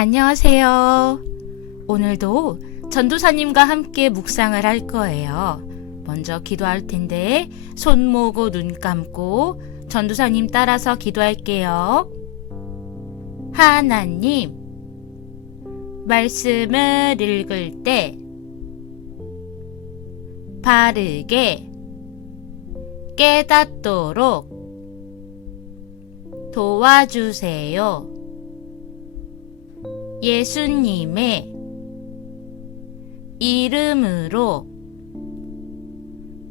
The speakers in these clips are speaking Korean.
안녕하세요. 오늘도 전도사님과 함께 묵상을 할 거예요. 먼저 기도할 텐데 손 모으고 눈 감고 전도사님 따라서 기도할게요. 하나님, 말씀을 읽을 때 바르게 깨닫도록 도와주세요. 예수님의 이름으로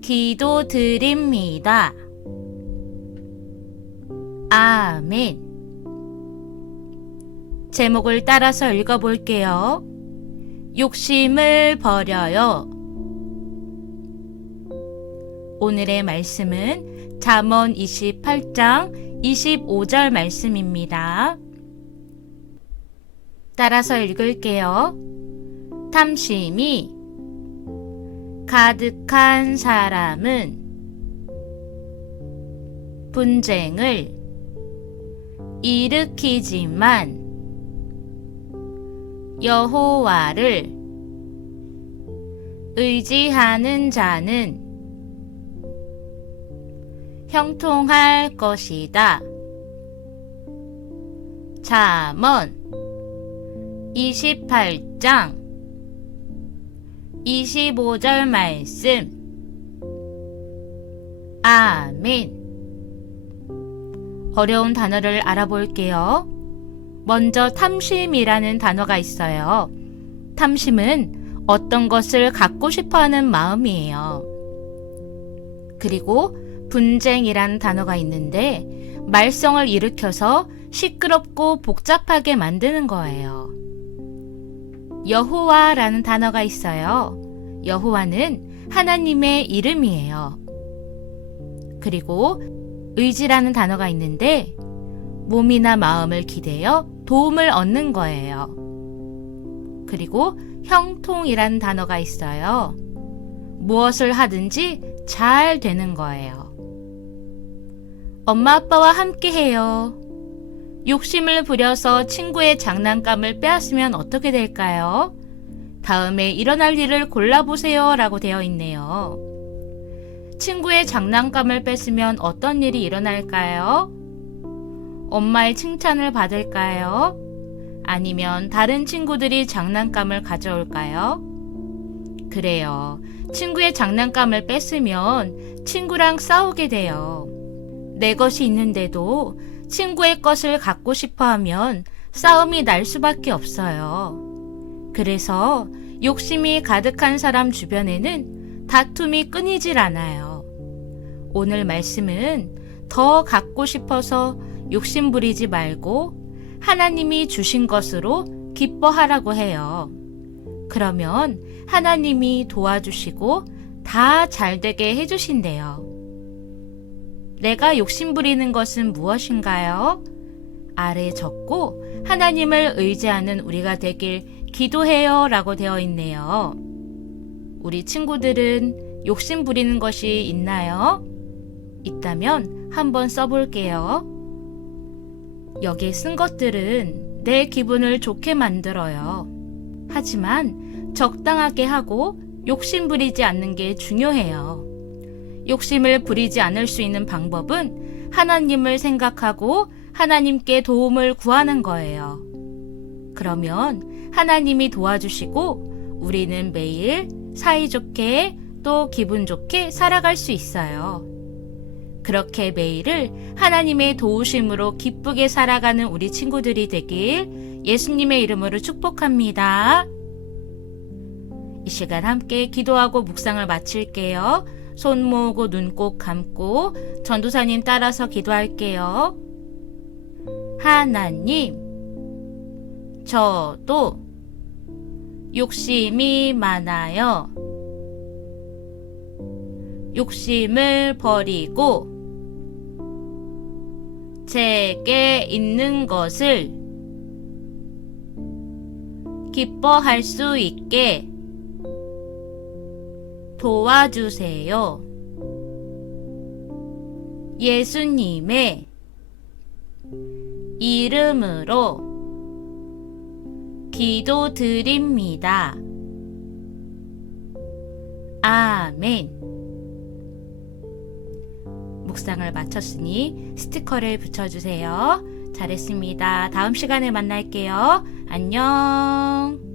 기도드립니다. 아멘. 제목을 따라서 읽어볼게요. 욕심을 버려요. 오늘의 말씀은 잠언 28장 25절 말씀입니다. 따라서 읽을게요. 탐심이 가득한 사람은 분쟁을 일으키지만 여호와를 의지하는 자는 형통할 것이다. 잠언 28장 25절 말씀 아멘 어려운 단어를 알아볼게요. 먼저 탐심이라는 단어가 있어요. 탐심은 어떤 것을 갖고 싶어 하는 마음이에요. 그리고 분쟁이라는 단어가 있는데 말썽을 일으켜서 시끄럽고 복잡하게 만드는 거예요. 여호와라는 단어가 있어요. 여호와는 하나님의 이름이에요. 그리고 의지라는 단어가 있는데 몸이나 마음을 기대어 도움을 얻는 거예요. 그리고 형통이라는 단어가 있어요. 무엇을 하든지 잘 되는 거예요. 엄마 아빠와 함께 해요. 욕심을 부려서 친구의 장난감을 빼앗으면 어떻게 될까요? 다음에 일어날 일을 골라보세요 라고 되어 있네요. 친구의 장난감을 뺏으면 어떤 일이 일어날까요? 엄마의 칭찬을 받을까요? 아니면 다른 친구들이 장난감을 가져올까요? 그래요. 친구의 장난감을 뺏으면 친구랑 싸우게 돼요. 내 것이 있는데도 친구의 것을 갖고 싶어 하면 싸움이 날 수밖에 없어요. 그래서 욕심이 가득한 사람 주변에는 다툼이 끊이질 않아요. 오늘 말씀은 더 갖고 싶어서 욕심 부리지 말고 하나님이 주신 것으로 기뻐하라고 해요. 그러면 하나님이 도와주시고 다 잘 되게 해주신대요. 내가 욕심 부리는 것은 무엇인가요? 아래 적고 하나님을 의지하는 우리가 되길 기도해요 라고 되어 있네요. 우리 친구들은 욕심 부리는 것이 있나요? 있다면 한번 써볼게요. 여기에 쓴 것들은 내 기분을 좋게 만들어요. 하지만 적당하게 하고 욕심 부리지 않는 게 중요해요. 욕심을 부리지 않을 수 있는 방법은 하나님을 생각하고 하나님께 도움을 구하는 거예요. 그러면 하나님이 도와주시고 우리는 매일 사이좋게 또 기분 좋게 살아갈 수 있어요. 그렇게 매일을 하나님의 도우심으로 기쁘게 살아가는 우리 친구들이 되길 예수님의 이름으로 축복합니다. 이 시간 함께 기도하고 묵상을 마칠게요. 손 모으고 눈 꼭 감고 전도사님 따라서 기도할게요. 하나님, 저도 욕심이 많아요. 욕심을 버리고 제게 있는 것을 기뻐할 수 있게 도와주세요. 예수님의 이름으로 기도드립니다. 아멘. 묵상을 마쳤으니 스티커를 붙여주세요. 잘했습니다. 다음 시간에 만날게요. 안녕.